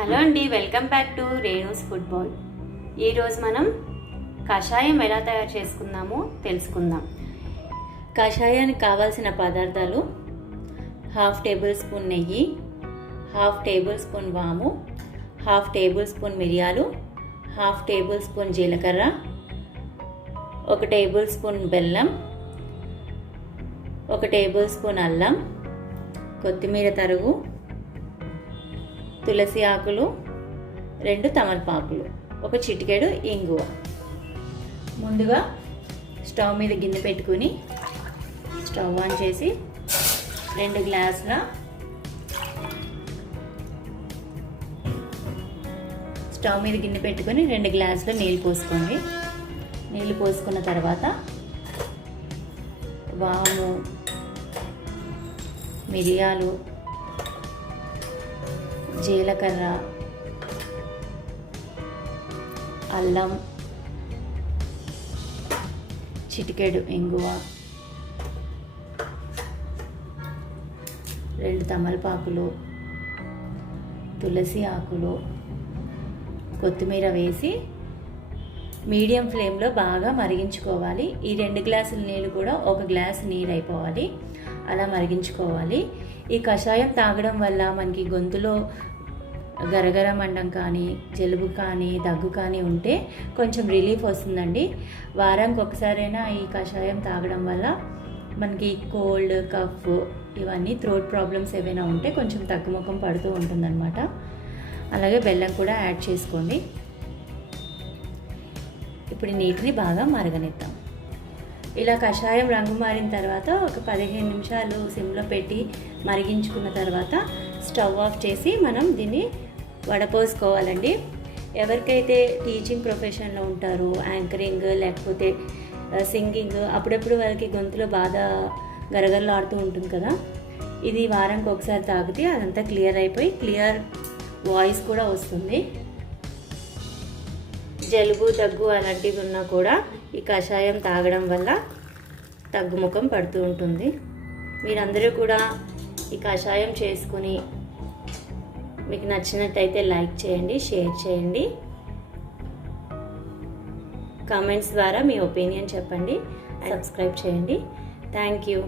Hello అండి, welcome back to Renu's football. ఈరోజు మనం కషాయం ఎలా తయారు చేసుకుందామో తెలుసుకుందాం. కషాయానికి కావాల్సిన పదార్థాలు: 1/2 టేబుల్ స్పూన్ నెయ్యి, 1/2 టేబుల్ స్పూన్ వాము, 1/2 టేబుల్ స్పూన్ మిరియాలు, 1/2 టేబుల్ స్పూన్ జీలకర్ర, 1 టేబుల్ స్పూన్ బెల్లం, 1 టేబుల్ స్పూన్ అల్లం, కొత్తిమీర తరుగు, తులసి ఆకులు, 2 తమలపాకులు, 1 చిటికెడు ఇంగువ. ముందుగా స్టవ్ మీద గిన్నె పెట్టుకుని స్టవ్ ఆన్ చేసి 2 గ్లాసుల నీళ్ళు పోసుకోండి. నీళ్ళు పోసుకున్న తర్వాత వాము, మిరియాలు, జీలకర్ర, అల్లం, చిటికెడు ఇంగువ, 2 తమలపాకులు, తులసి ఆకులు, కొత్తిమీర వేసి మీడియం ఫ్లేమ్లో బాగా మరిగించుకోవాలి. ఈ 2 గ్లాసుల నీళ్ళు కూడా 1 గ్లాసు నీరు అయిపోవాలి, అలా మరిగించుకోవాలి. ఈ కషాయం తాగడం వల్ల మనకి గొంతులో గరగర మండం కానీ, జలుబు కానీ, దగ్గు కానీ ఉంటే కొంచెం రిలీఫ్ వస్తుందండి. వారానికి ఒకసారైనా ఈ కషాయం తాగడం వల్ల మనకి కోల్డ్, కఫ్, ఇవన్నీ థ్రోట్ ప్రాబ్లమ్స్ ఏవైనా ఉంటే కొంచెం తగ్గుముఖం పడుతూ ఉంటుందన్నమాట. అలాగే బెల్లం కూడా యాడ్ చేసుకోండి. ఇప్పుడు నీటిని బాగా మరగనిద్దాం. ఇలా కషాయం రంగు మారిన తర్వాత ఒక 15 నిమిషాలు సిమ్లో పెట్టి మరిగించుకున్న తర్వాత స్టవ్ ఆఫ్ చేసి మనం దీన్ని వడపోసుకోవాలండి. ఎవరికైతే టీచింగ్ ప్రొఫెషన్లో ఉంటారో, యాంకరింగ్ లేకపోతే సింగింగ్, అప్పుడప్పుడు వాళ్ళకి గొంతులో బాధ గరగరలు ఆడుతూ ఉంటుంది కదా, ఇది వారానికి ఒకసారి తాగితే అదంతా క్లియర్ అయిపోయి క్లియర్ వాయిస్ కూడా వస్తుంది. జలుబు, దగ్గు అలాంటివి ఉన్నా కూడా ఈ కషాయం తాగడం వల్ల తగ్గుముఖం పడుతూ ఉంటుంది. మీరందరూ కూడా ఈ కషాయం చేసుకుని మీకు నచ్చినట్టయితే లైక్ చేయండి, షేర్ చేయండి, కామెంట్స్ ద్వారా మీ ఒపీనియన్ చెప్పండి, సబ్స్క్రైబ్ చేయండి. Thank you.